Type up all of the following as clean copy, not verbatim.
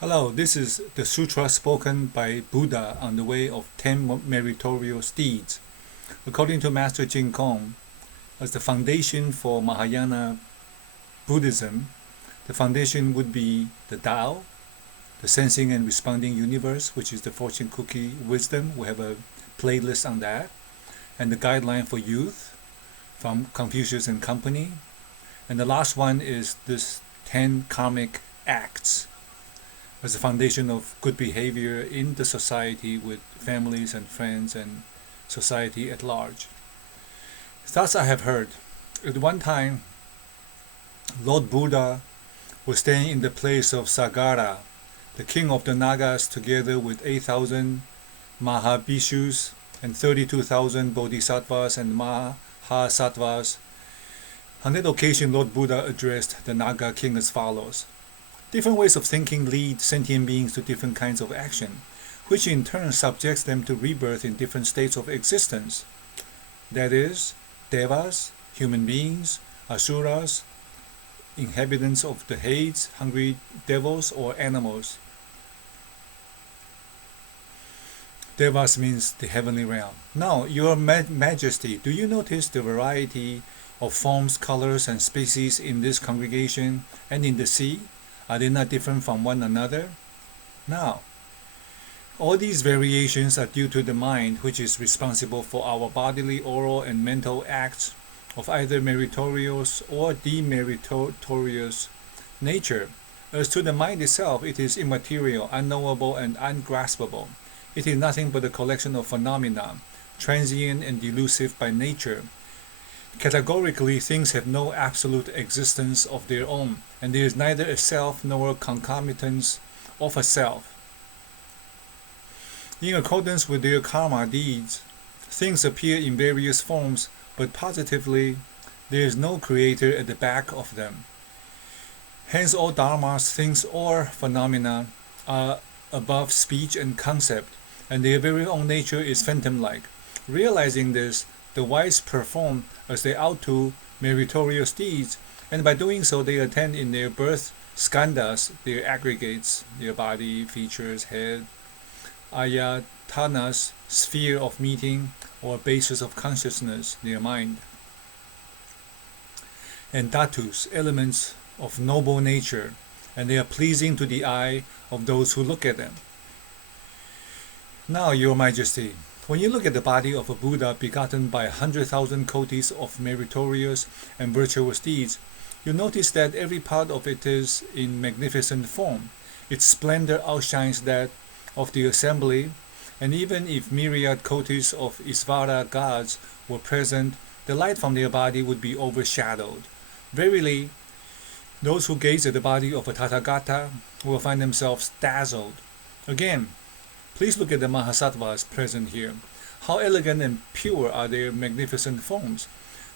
Hello, this is the sutra spoken by Buddha on the way of 10 meritorious deeds. According to Master Jin Kong, as the foundation for Mahayana Buddhism, the foundation would be the Tao, the sensing and responding universe, which is the fortune cookie wisdom. We have a playlist on that. And the guideline for youth from Confucius and Company. And the last one is this 10 karmic acts as the foundation of good behavior in the society with families and friends and society at large. Thus I have heard. At one time, Lord Buddha was staying in the place of Sagara, the king of the Nagas, together with 8,000 Mahabhishus and 32,000 Bodhisattvas and Mahasattvas. On that occasion, Lord Buddha addressed the Naga king as follows. Different ways of thinking lead sentient beings to different kinds of action, which in turn subjects them to rebirth in different states of existence. That is, devas, human beings, asuras, inhabitants of the Hades, hungry devils, or animals. Devas means the heavenly realm. Now, Your Majesty, do you notice the variety of forms, colors, and species in this congregation and in the sea? Are they not different from one another? Now, all these variations are due to the mind, which is responsible for our bodily, oral, and mental acts of either meritorious or demeritorious nature. As to the mind itself, it is immaterial, unknowable, and ungraspable. It is nothing but a collection of phenomena, transient and delusive by nature. Categorically, things have no absolute existence of their own, and there is neither a self nor a concomitance of a self. In accordance with their karma deeds, things appear in various forms, but positively, there is no creator at the back of them. Hence, all dharmas, things, or phenomena are above speech and concept, and their very own nature is phantom-like. Realizing this, the wise perform as they ought to meritorious deeds, and by doing so they attain in their birth skandhas, their aggregates, their body, features, head, ayatanas, sphere of meeting, or basis of consciousness, their mind, and dhatus, elements of noble nature, and they are pleasing to the eye of those who look at them. Now, Your Majesty, when you look at the body of a Buddha begotten by 100,000 kotis of meritorious and virtuous deeds, you notice that every part of it is in magnificent form. Its splendor outshines that of the assembly, and even if myriad kotis of Isvara gods were present, the light from their body would be overshadowed. Verily, those who gaze at the body of a Tathagata will find themselves dazzled. Again, please look at the Mahasattvas present here. How elegant and pure are their magnificent forms.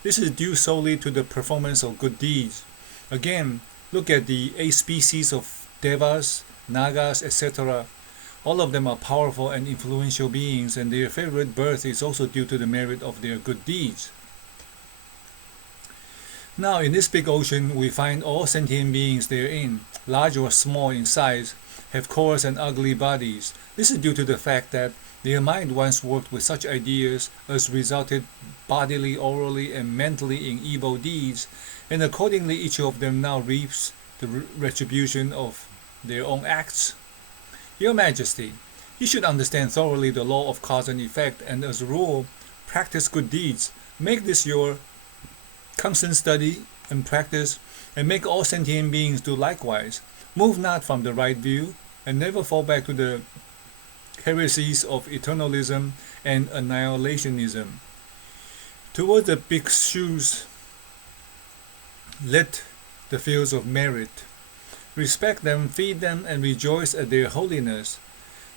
This is due solely to the performance of good deeds. Again, look at the 8 species of devas, nagas, etc. All of them are powerful and influential beings, and their favorite birth is also due to the merit of their good deeds. Now, in this big ocean, we find all sentient beings therein, large or small in size, have coarse and ugly bodies. This is due to the fact that their mind once worked with such ideas as resulted bodily, orally, and mentally in evil deeds, and accordingly each of them now reaps the retribution of their own acts. Your Majesty, you should understand thoroughly the law of cause and effect, and as a rule, practice good deeds. Make this your constant study and practice, and make all sentient beings do likewise. Move not from the right view, and never fall back to the heresies of eternalism and annihilationism. Towards the bhikshus, let the fields of merit. Respect them, feed them, and rejoice at their holiness.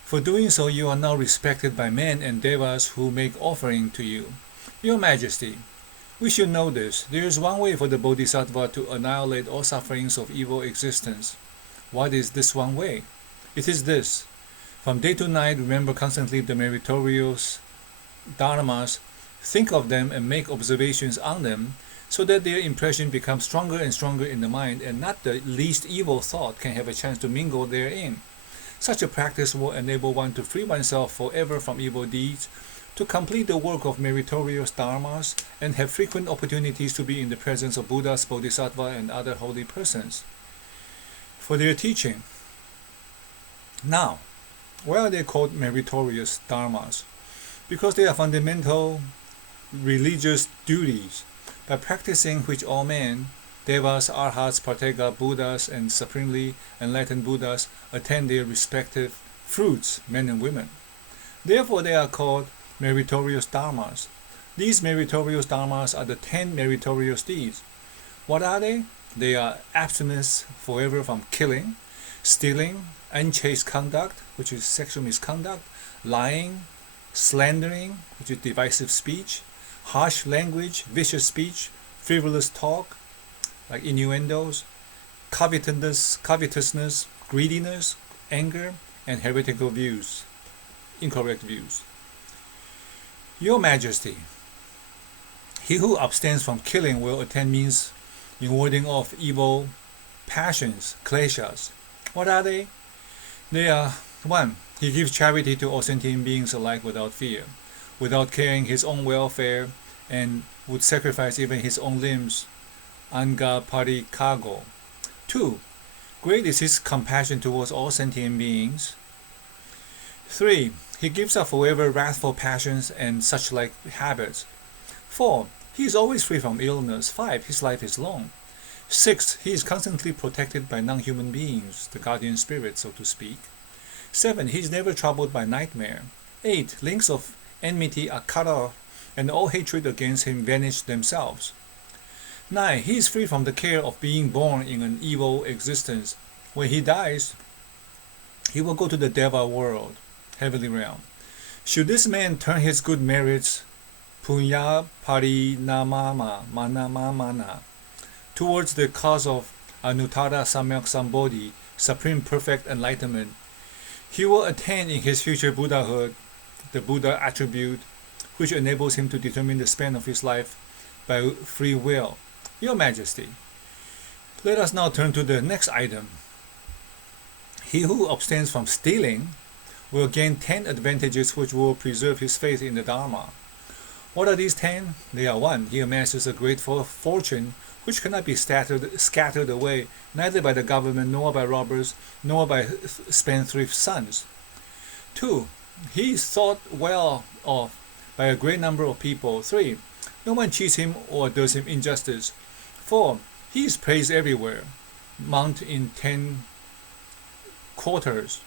For doing so, you are now respected by men and devas who make offering to you. Your Majesty, we should know this. There is one way for the Bodhisattva to annihilate all sufferings of evil existence. What is this one way? It is this. From day to night, remember constantly the meritorious dharmas, think of them and make observations on them, so that their impression becomes stronger and stronger in the mind, and not the least evil thought can have a chance to mingle therein. Such a practice will enable one to free oneself forever from evil deeds, to complete the work of meritorious dharmas, and have frequent opportunities to be in the presence of Buddhas, Bodhisattvas, and other holy persons for their teaching. Now, why are they called meritorious dharmas? Because they are fundamental religious duties, by practicing which all men, devas, arhats, parteka, Buddhas, and supremely enlightened Buddhas attain their respective fruits, men and women. Therefore, they are called meritorious dharmas. These meritorious dharmas are the 10 meritorious deeds. What are they? They are abstinence forever from killing, stealing, unchaste conduct, which is sexual misconduct, lying, slandering, which is divisive speech, harsh language, vicious speech, frivolous talk, like innuendos, covetousness, greediness, anger, and heretical views, incorrect views. Your Majesty, he who abstains from killing will attain means in warding off evil passions, kleshas. What are they? They are 1. He gives charity to all sentient beings alike without fear, without caring his own welfare, and would sacrifice even his own limbs, anga parikago. 2. Great is his compassion towards all sentient beings. 3. He gives up forever wrathful passions and such like habits. 4. He is always free from illness. 5. His life is long. 6. He is constantly protected by non-human beings, the guardian spirit, so to speak. 7. He is never troubled by nightmare. 8. Links of enmity are cut off, and all hatred against him vanish themselves. 9. He is free from the care of being born in an evil existence. When he dies, he will go to the Deva world, heavenly realm. Should this man turn his good merits, punya parinamama manamamana, towards the cause of Anuttara Samyak Sambodhi, supreme perfect enlightenment, he will attain in his future Buddhahood the Buddha attribute, which enables him to determine the span of his life by free will. Your Majesty, let us now turn to the next item. He who abstains from stealing will gain 10 advantages which will preserve his faith in the Dharma. What are these 10? They are 1. He amasses a great fortune which cannot be scattered away, neither by the government, nor by robbers, nor by spendthrift sons. 2. He is thought well of by a great number of people. 3. No one cheats him or does him injustice. 4. He is praised everywhere, mount in 10 quarters.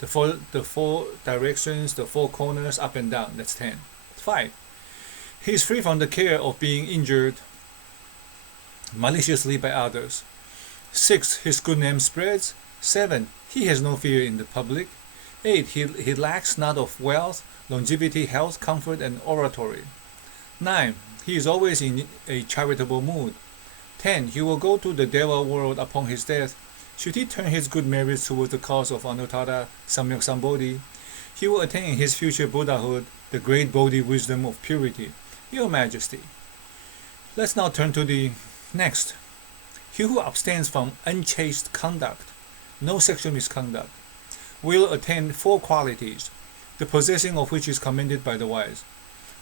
The four directions, the 4 corners, up and down, that's 10. 5. He is free from the care of being injured maliciously by others. 6. His good name spreads. 7. He has no fear in the public. 8. He lacks not of wealth, longevity, health, comfort, and oratory. 9. He is always in a charitable mood. 10. He will go to the Deva world upon his death. Should he turn his good merits towards the cause of Anuttara Samyak Sambodhi, he will attain in his future Buddhahood the great Bodhi wisdom of purity. Your Majesty, let's now turn to the next. He who abstains from unchaste conduct, no sexual misconduct, will attain 4 qualities, the possessing of which is commended by the wise.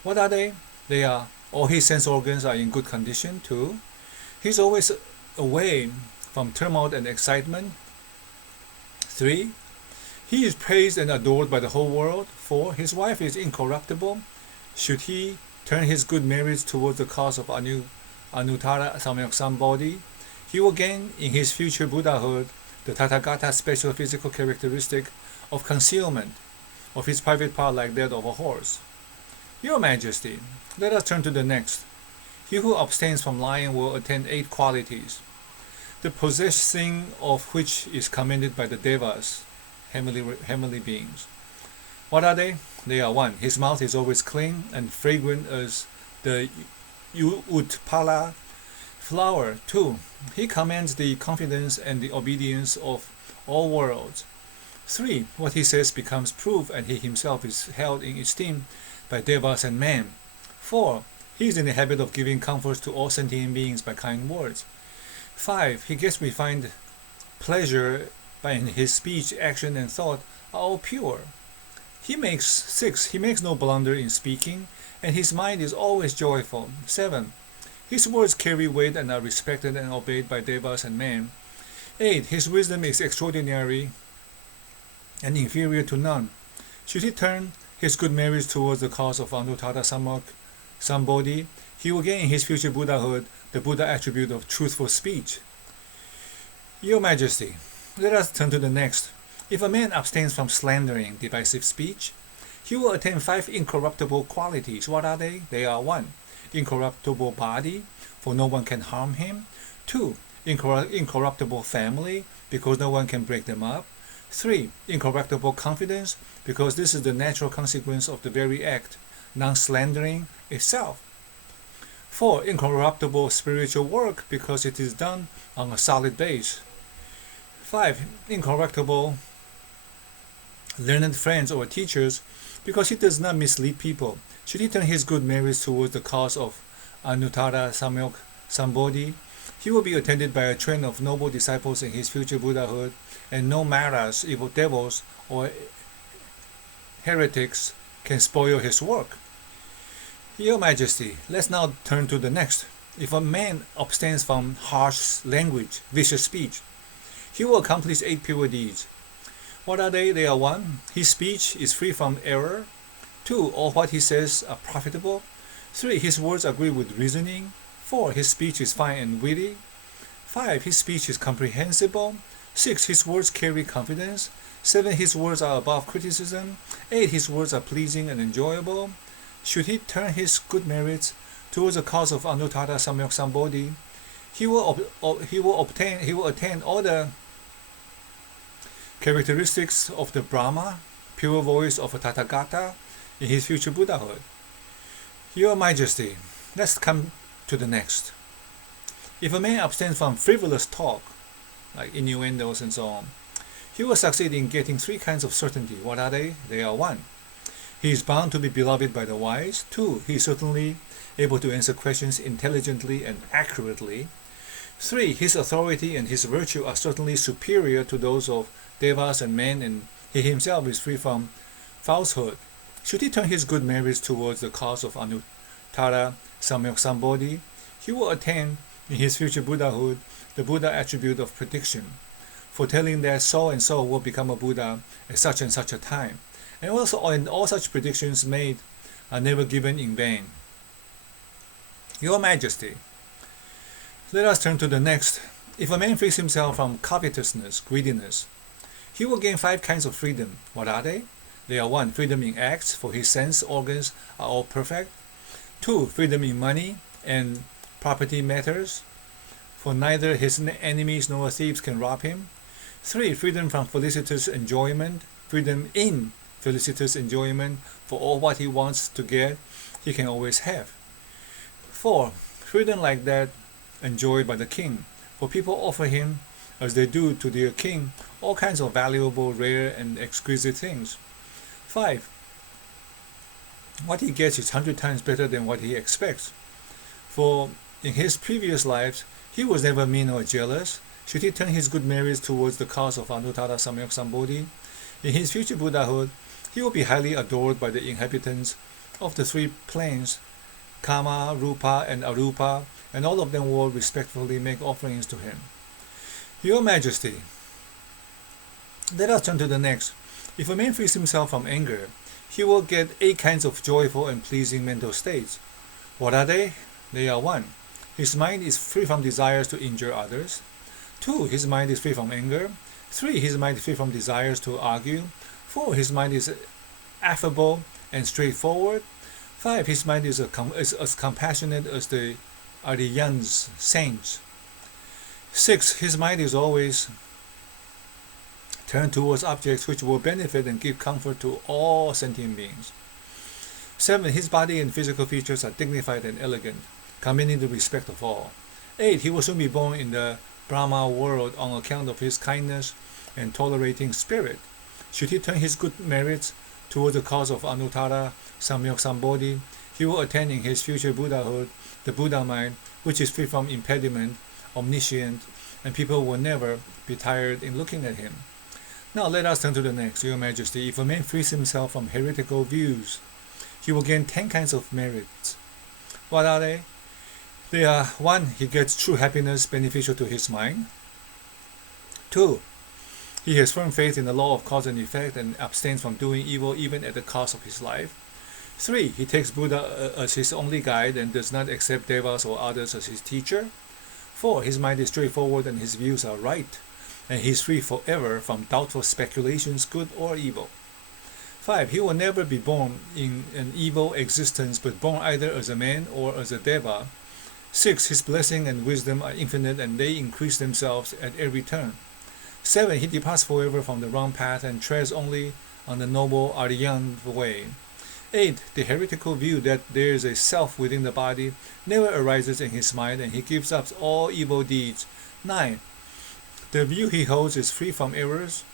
What are they? They are: all his sense organs are in good condition. 2. He is always away from turmoil and excitement. 3. He is praised and adored by the whole world. 4. His wife is incorruptible. Should he turn his good merits towards the cause of Anuttara Samyak Sambodhi, he will gain in his future Buddhahood the Tathagata's special physical characteristic of concealment of his private part like that of a horse. Your Majesty, let us turn to the next. He who abstains from lying will attain 8 qualities, the possessing of which is commended by the Devas, heavenly beings. What are they? They are: 1. His mouth is always clean and fragrant as the Utpala flower. 2. He commands the confidence and the obedience of all worlds. 3. What he says becomes proof, and he himself is held in esteem by Devas and men. 4. He is in the habit of giving comfort to all sentient beings by kind words. 5. He gets refined pleasure but in his speech, action, and thought are all pure. He makes no blunder in speaking, and his mind is always joyful. 7. His words carry weight and are respected and obeyed by devas and men. 8. His wisdom is extraordinary and inferior to none. Should he turn his good merits towards the cause of Anuttara Sambodhi, he will gain in his future Buddhahood the Buddha attribute of truthful speech. Your Majesty, let us turn to the next. If a man abstains from slandering, divisive speech, he will attain 5 incorruptible qualities. What are they? They are 1. Incorruptible body, for no one can harm him. 2. Incorruptible family, because no one can break them up. 3. Incorruptible confidence, because this is the natural consequence of the very act, non-slandering itself. 4. Incorruptible spiritual work, because it is done on a solid base. 5. Incorruptible learned friends or teachers, because he does not mislead people. Should he turn his good merits towards the cause of Anuttara Sambodhi, he will be attended by a train of noble disciples in his future Buddhahood, and no maras, evil devils, or heretics can spoil his work. Your Majesty, let's now turn to the next. If a man abstains from harsh language, vicious speech, he will accomplish 8 pure deeds. What are they? They are 1. His speech is free from error. 2. All what he says are profitable. 3. His words agree with reasoning. 4. His speech is fine and witty. 5. His speech is comprehensible. 6. His words carry confidence. 7. His words are above criticism. 8. His words are pleasing and enjoyable. Should he turn his good merits towards the cause of Anuttara Sambodhi, he will attain all the characteristics of the Brahma, pure voice of a Tathagata, in his future Buddhahood. Your Majesty, let's come to the next. If a man abstains from frivolous talk, like innuendos and so on, he will succeed in getting 3 kinds of certainty. What are they? They are 1. He is bound to be beloved by the wise. 2. He is certainly able to answer questions intelligently and accurately. 3. His authority and his virtue are certainly superior to those of devas and men, and he himself is free from falsehood. Should he turn his good merits towards the cause of Anuttara Sambodhi, he will attain in his future Buddhahood the Buddha attribute of prediction, foretelling that so and so will become a Buddha at such and such a time. And also, all such predictions made are never given in vain. Your Majesty, let us turn to the next. If a man frees himself from covetousness, greediness, he will gain 5 kinds of freedom. What are they? They are 1. Freedom in acts, for his sense organs are all perfect. 2. Freedom in money and property matters, for neither his enemies nor thieves can rob him. 3. Freedom from felicitous enjoyment, freedom in felicitous enjoyment, for all what he wants to get, he can always have. 4. Freedom like that enjoyed by the king, for people offer him, as they do to their king, all kinds of valuable, rare, and exquisite things. 5. What he gets is 100 times better than what he expects, for in his previous lives, he was never mean or jealous. Should he turn his good merits towards the cause of Anuttara Sambodhi, in his future Buddhahood, he will be highly adored by the inhabitants of the 3 planes, Kama, Rupa, and Arupa, and all of them will respectfully make offerings to him. Your Majesty, let us turn to the next. If a man frees himself from anger, he will get 8 kinds of joyful and pleasing mental states. What are they? They are 1. His mind is free from desires to injure others. 2. His mind is free from anger. 3. His mind is free from desires to argue. 4. His mind is affable and straightforward. 5. His mind is as compassionate as the Aryans, saints. 6. His mind is always turned towards objects which will benefit and give comfort to all sentient beings. 7. His body and physical features are dignified and elegant, commanding the respect of all. 8. He will soon be born in the Brahma world on account of his kindness and tolerating spirit. Should he turn his good merits toward the cause of Anuttara Sambodhi, he will attain in his future Buddhahood the Buddha mind, which is free from impediment, omniscient, and people will never be tired in looking at him. Now let us turn to the next. Your Majesty, if a man frees himself from heretical views, he will gain 10 kinds of merits. What are they? They are: 1. He gets true happiness beneficial to his mind. 2. He has firm faith in the law of cause and effect and abstains from doing evil even at the cost of his life. 3. He takes Buddha as his only guide and does not accept devas or others as his teacher. 4. His mind is straightforward and his views are right, and he is free forever from doubtful speculations, good or evil. 5. He will never be born in an evil existence, but born either as a man or as a deva. 6. His blessing and wisdom are infinite, and they increase themselves at every turn. 7. He departs forever from the wrong path and treads only on the noble Aryan way. 8. The heretical view that there is a self within the body never arises in his mind, and he gives up all evil deeds. 9. The view he holds is free from errors.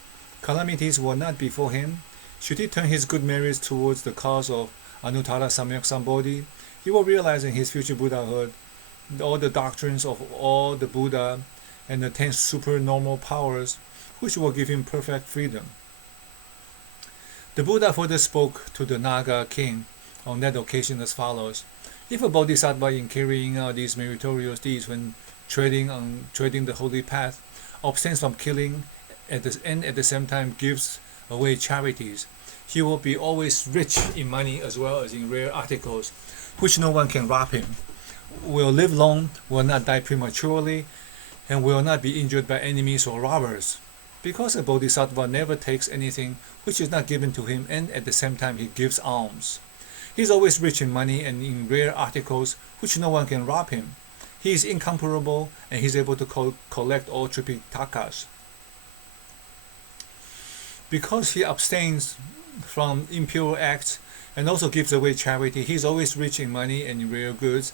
Calamities will not befall him. Should he turn his good merits towards the cause of Anuttara Samyak Sambodhi, he will realize in his future Buddhahood all the doctrines of all the Buddha and the 10 supernormal powers, which will give him perfect freedom. The Buddha further spoke to the Naga king on that occasion as follows: if a bodhisattva, in carrying out these meritorious deeds when treading the holy path, abstains from killing and at the same time gives away charities, he will be always rich in money as well as in rare articles, which no one can rob him, will live long, will not die prematurely, and will not be injured by enemies or robbers. Because a bodhisattva never takes anything which is not given to him, and at the same time he gives alms. He is always rich in money and in rare articles which no one can rob him. He is incomparable, and he is able to collect all tripitakas. Because he abstains from impure acts and also gives away charity, he is always rich in money and in rare goods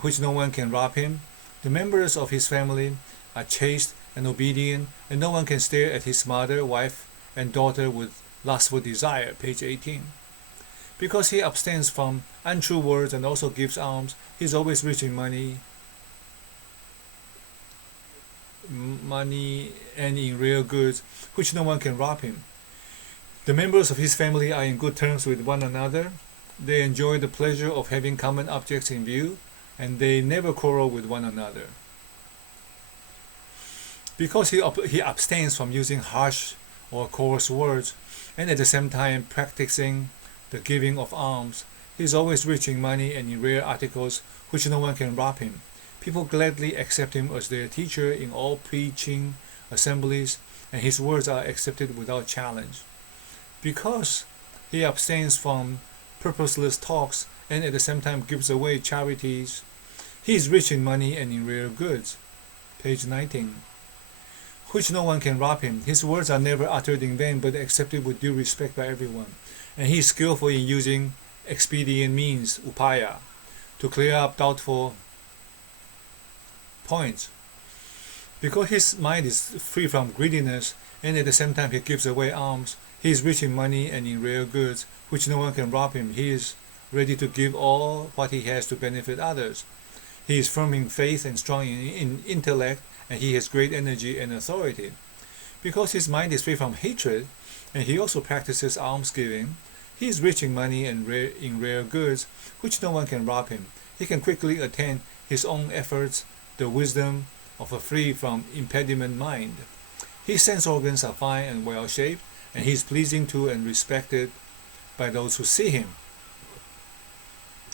which no one can rob him. The members of his family are chaste and obedient, and no one can stare at his mother, wife, and daughter with lustful desire. Page 18. Because he abstains from untrue words and also gives alms, he is always rich in money and in rare goods, which no one can rob him. The members of his family are in good terms with one another. They enjoy the pleasure of having common objects in view, and they never quarrel with one another. Because he abstains from using harsh or coarse words, and at the same time practicing the giving of alms, he is always rich in money and in rare articles which no one can rob him. People gladly accept him as their teacher in all preaching assemblies, and his words are accepted without challenge. Because he abstains from purposeless talks and at the same time gives away charities, he is rich in money and in rare goods. Page 19. Which no one can rob him. His words are never uttered in vain, but accepted with due respect by everyone. And he is skillful in using expedient means, upaya, to clear up doubtful points. Because his mind is free from greediness, and at the same time he gives away alms, he is rich in money and in rare goods, which no one can rob him. He is ready to give all what he has to benefit others. He is firm in faith and strong in intellect, and he has great energy and authority. Because his mind is free from hatred, and he also practices almsgiving, he is rich in money and in rare goods, which no one can rob him. He can quickly attain his own efforts, the wisdom of a free from impediment mind. His sense organs are fine and well-shaped, and he is pleasing to and respected by those who see him.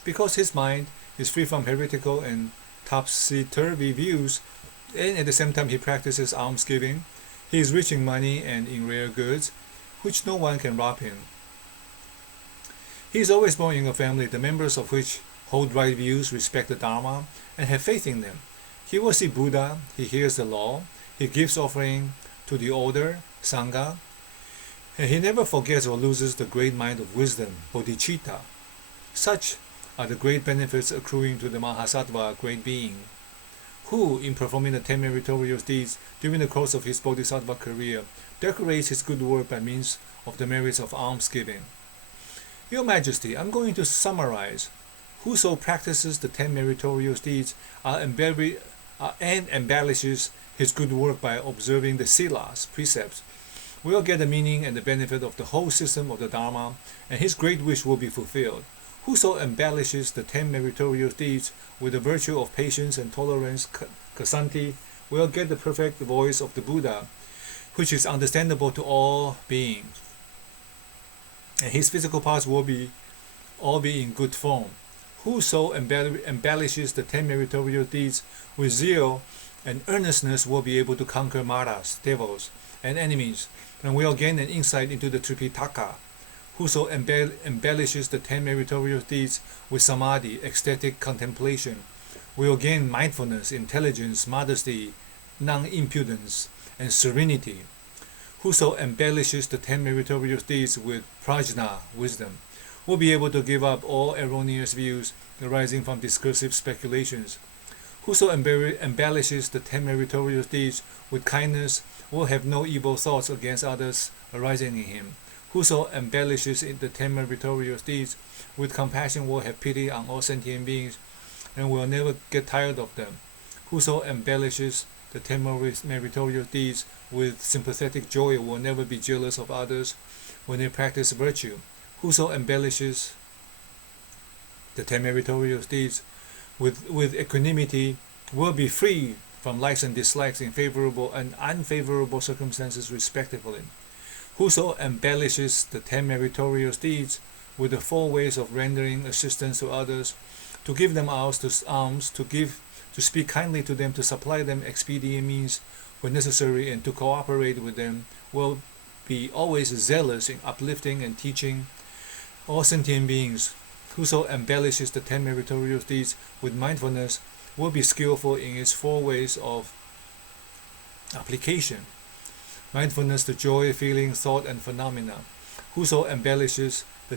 Because his mind is free from heretical and topsy-turvy views, and at the same time he practices almsgiving, he is rich in money and in rare goods, which no one can rob him. He is always born in a family, the members of which hold right views, respect the Dharma, and have faith in them. He will see Buddha, he hears the law, he gives offering to the older, Sangha, and he never forgets or loses the great mind of wisdom, bodhicitta. Such are the great benefits accruing to the Mahasattva, great being, who, in performing the 10 meritorious deeds during the course of his bodhisattva career, decorates his good work by means of the merits of almsgiving. Your Majesty, I'm going to summarize. Whoso practices the 10 meritorious deeds and embellishes his good work by observing the silas, precepts, will get the meaning and the benefit of the whole system of the Dharma, and his great wish will be fulfilled. Whoso embellishes the 10 meritorious deeds with the virtue of patience and tolerance, Kasanti, will get the perfect voice of the Buddha, which is understandable to all beings. And his physical parts will all be in good form. Whoso embellishes the 10 meritorious deeds with zeal and earnestness will be able to conquer maras, devils, and enemies, and will gain an insight into the Tripitaka. Whoso embellishes the 10 meritorious deeds with samadhi, ecstatic contemplation, will gain mindfulness, intelligence, modesty, non-impudence, and serenity. Whoso embellishes the 10 meritorious deeds with prajna, wisdom, will be able to give up all erroneous views arising from discursive speculations. Whoso embellishes the 10 meritorious deeds with kindness will have no evil thoughts against others arising in him. Whoso embellishes the 10 meritorious deeds with compassion will have pity on all sentient beings and will never get tired of them. Whoso embellishes the 10 meritorious deeds with sympathetic joy will never be jealous of others when they practice virtue. Whoso embellishes the 10 meritorious deeds with equanimity will be free from likes and dislikes in favorable and unfavorable circumstances respectively. Whoso embellishes the 10 meritorious deeds with the 4 ways of rendering assistance to others, to give them alms, to speak kindly to them, to supply them expedient means when necessary, and to cooperate with them, will be always zealous in uplifting and teaching all sentient beings. Whoso embellishes the 10 meritorious deeds with mindfulness will be skillful in its 4 ways of application. Mindfulness, the joy, feeling, thought, and phenomena. Whoso embellishes the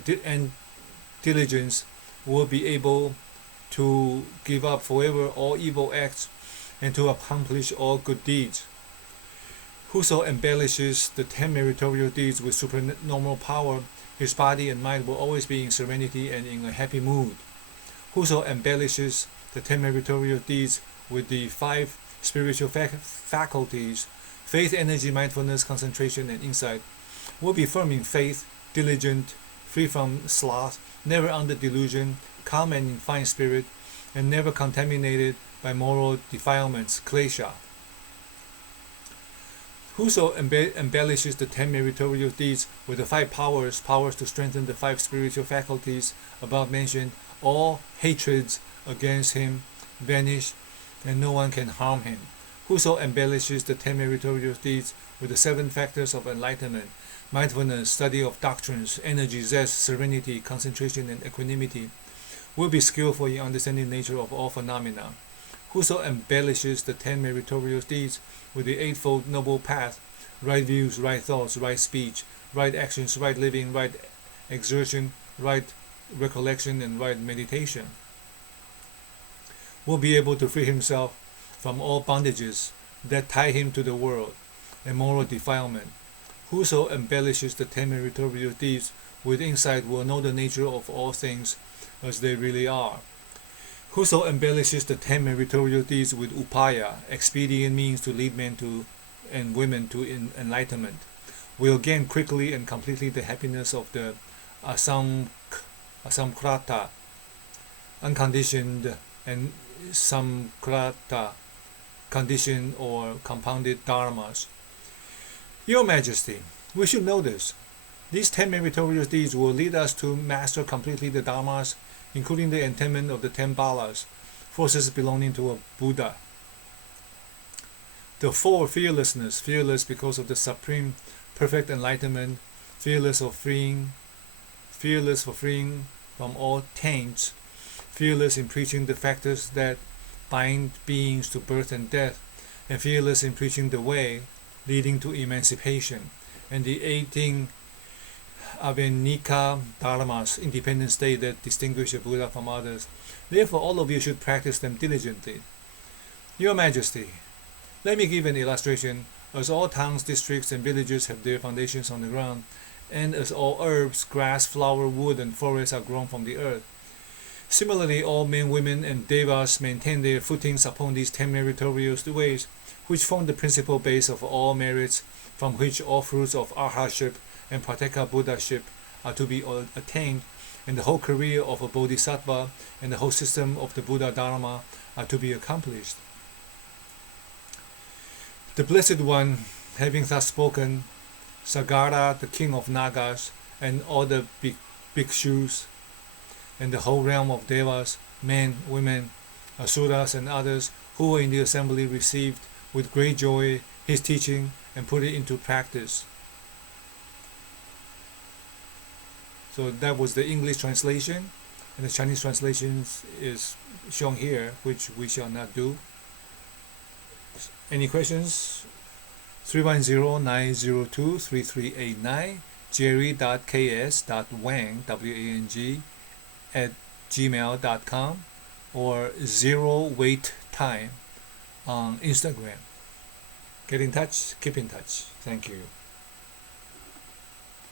diligence will be able to give up forever all evil acts and to accomplish all good deeds. Whoso embellishes the 10 meritorious deeds with supernormal power, his body and mind will always be in serenity and in a happy mood. Whoso embellishes the 10 meritorious deeds with the 5 spiritual faculties, faith, energy, mindfulness, concentration, and insight, will be firm in faith, diligent, free from sloth, never under delusion, calm and in fine spirit, and never contaminated by moral defilements, klesha. Whoso embellishes the 10 meritorious deeds with the 5 powers to strengthen the 5 spiritual faculties above mentioned, all hatreds against him vanish, and no one can harm him. Whoso embellishes the 10 meritorious deeds with the 7 factors of enlightenment, mindfulness, study of doctrines, energy, zest, serenity, concentration, and equanimity, will be skillful in understanding the nature of all phenomena. Whoso embellishes the 10 meritorious deeds with the 8-fold noble path, right views, right thoughts, right speech, right actions, right living, right exertion, right recollection, and right meditation, will be able to free himself from all bondages that tie him to the world and moral defilement. Whoso embellishes the 10 meritorious deeds with insight will know the nature of all things as they really are. Whoso embellishes the 10 meritorious deeds with upaya, expedient means to lead men and women to enlightenment, will gain quickly and completely the happiness of the asamkrata, unconditioned, and samkrata, conditioned or compounded dharmas. Your Majesty, we should know this. These 10 meritorious deeds will lead us to master completely the dharmas, including the attainment of the 10 balas, forces belonging to a Buddha. The 4 fearlessness, fearless because of the supreme perfect enlightenment, fearless for freeing from all taints, fearless in preaching the factors that bind beings to birth and death, and fearless in preaching the way leading to emancipation, and the 18 Avenika dharmas, independent state that distinguish a Buddha from others. Therefore, all of you should practice them diligently. Your Majesty, let me give an illustration. As all towns, districts, and villages have their foundations on the ground, and as all herbs, grass, flower, wood, and forests are grown from the earth, Similarly, all men, women, and devas maintain their footings upon these 10 meritorious ways, which form the principal base of all merits, from which all fruits of arhatship and prateka buddhaship are to be attained, and the whole career of a bodhisattva and the whole system of the Buddha Dharma are to be accomplished. The Blessed One, having thus spoken, Sagara, the king of Nagas, and all the bhikshus, and the whole realm of devas, men, women, asuras, and others who were in the assembly received with great joy his teaching and put it into practice. So that was the English translation, and the Chinese translation is shown here, which we shall not do. Any questions? 310-902-3389, jerry.ks.wang, W-A-N-G, @gmail.com, or Zero Wait Time on Instagram. Get in touch, keep in touch. Thank you.